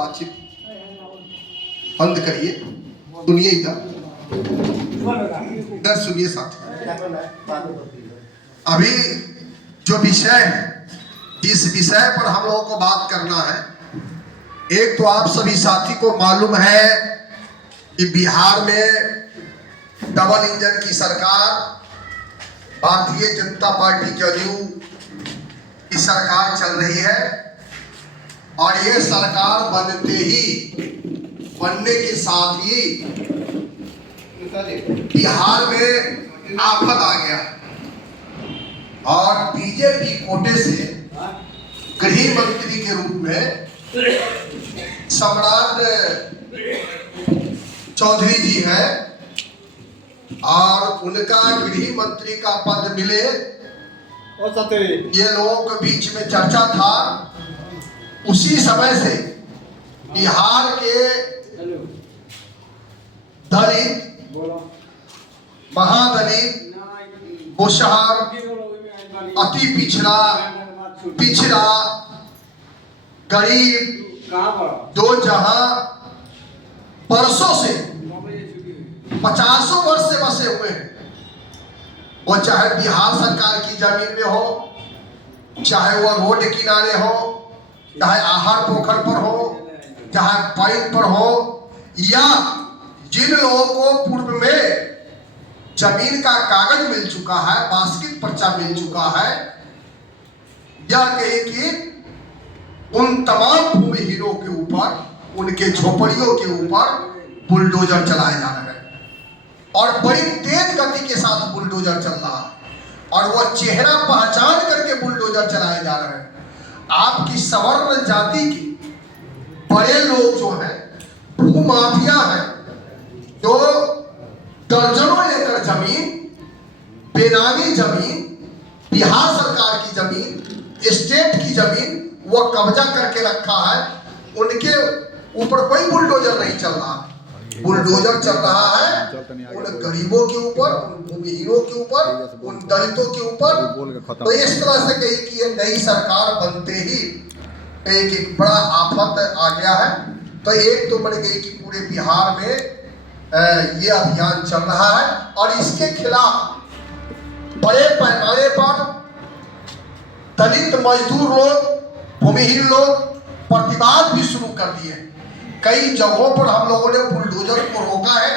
बातचीत बंद करिए, सुनिए इधर सुनिए साथी। अभी जो विषय है, इस विषय पर हम लोगों को बात करना है। एक तो आप सभी साथी को मालूम है कि बिहार में डबल इंजन की सरकार, भारतीय जनता पार्टी जदयू की सरकार चल रही है और ये सरकार बनने के साथ ही बिहार में आफत आ गया और बीजेपी कोटे से गृह मंत्री के रूप में सम्राट चौधरी जी है और उनका गृह मंत्री का पद मिले, ये लोगों के बीच में चर्चा था। उसी समय से बिहार के दलित, महादलित, मुसहर, अति पिछड़ा, गरीब, दो जहां परसों से 50 वर्ष से बसे हुए हैं। वो चाहे बिहार सरकार की जमीन में हो, चाहे वो रोड किनारे हो, चाहे आहार पोखर पर हो, चाहे पाइन पर हो, या जिन लोगों को पूर्व में जमीन का कागज मिल चुका है, बास्केट पर्चा मिल चुका है, या कहे कि उन तमाम भूमिहीनों के ऊपर, उनके झोपड़ियों के ऊपर बुलडोजर चलाए जा रहे हैं और बड़ी तेज गति के साथ बुलडोजर चल रहा है और वह चेहरा पहचान करके बुलडोजर चलाए जा रहे हैं। आपकी सवर्ण जाति के बड़े लोग जो हैं, भूमाफिया हैं, जो दर्जनों एकड़ जमीन, बेनामी जमीन, बिहार सरकार की जमीन, स्टेट की जमीन वो कब्जा करके रखा है, उनके ऊपर कोई बुलडोजर नहीं चल रहा है। बुलडोजर चल रहा है उन गरीबों के ऊपर, उन भूमिहीनों के ऊपर, उन दलितों के ऊपर। तो इस तरह से कही कि ये नई सरकार बनते ही एक बड़ा आफत आ गया है। तो एक तो बन गई कि पूरे बिहार में ये अभियान चल रहा है और इसके खिलाफ बड़े पैमाने पर दलित, मजदूर लोग, भूमिहीन लोग प्रतिवाद भी शुरू कर दिए। कई जगहों पर हम लोगों ने बुलडोजर को रोका है।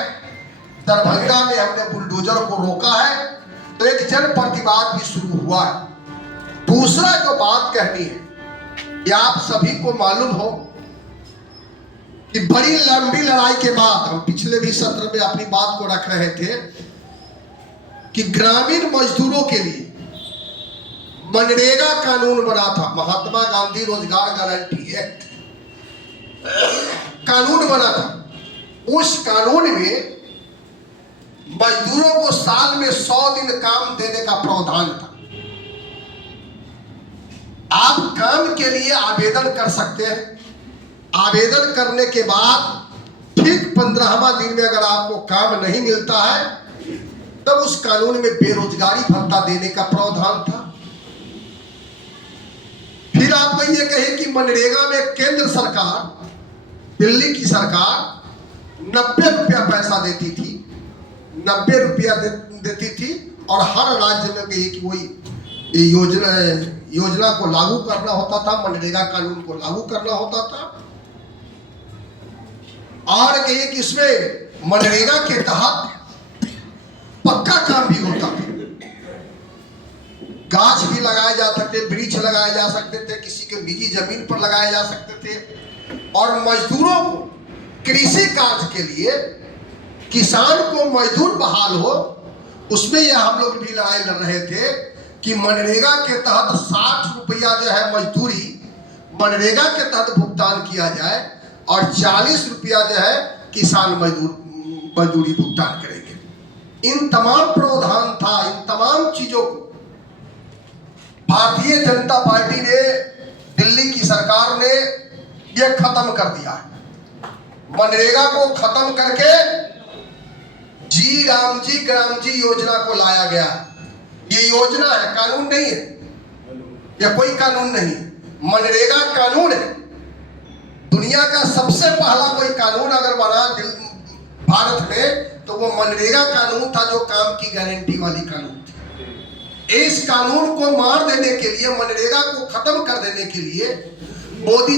दरभंगा में हमने बुलडोजर को रोका है, तो एक जन प्रतिवाद भी शुरू हुआ है। दूसरा जो बात कहनी है, कि आप सभी को मालूम हो कि बड़ी लंबी लड़ाई के बाद, हम पिछले भी सत्र में अपनी बात को रख रहे थे कि ग्रामीण मजदूरों के लिए मनरेगा कानून बना था, महात्मा गांधी रोजगार गारंटी एक्ट कानून बना था। उस कानून में मजदूरों को साल में 100 दिन काम देने का प्रावधान था। आप काम के लिए आवेदन कर सकते हैं। आवेदन करने के बाद ठीक 15वां दिन में अगर आपको काम नहीं मिलता है, तब उस कानून में बेरोजगारी भत्ता देने का प्रावधान था। फिर आपको ये कहे कि मनरेगा में केंद्र सरकार, दिल्ली की सरकार 90 रुपया पैसा देती थी, 90 रुपया देती थी और हर राज्य में कही कि वही योजना को लागू करना होता था, मनरेगा कानून को लागू करना होता था। और कही कि इसमें मनरेगा के तहत पक्का काम भी होता था, गाछ भी लगाए जा सकते, वृक्ष लगाए जा सकते थे, किसी के निजी जमीन पर लगाए जा सकते थे। और मजदूरों को कृषि कार्य के लिए, किसान को मजदूर बहाल हो, उसमें यह हम लोग भी लड़ाई लड़ रहे थे कि मनरेगा के तहत 60 रुपया जो है मजदूरी मनरेगा के तहत भुगतान किया जाए और 40 रुपया जो है किसान मजदूरी भुगतान करेंगे। इन तमाम प्रावधान था, इन तमाम चीजों को भारतीय जनता पार्टी ने, दिल्ली की सरकार ने यह खत्म कर दिया है। मनरेगा को खत्म करके जी राम जी ग्राम जी योजना को लाया गया। ये योजना है, कानून नहीं है, यह कोई कानून नहीं, मनरेगा कानून है। दुनिया का सबसे पहला कोई कानून अगर बना भारत में तो वो मनरेगा कानून था, जो काम की गारंटी वाली कानून थी। इस कानून को मार देने के लिए, मनरेगा को खत्म कर देने के लिए मोदी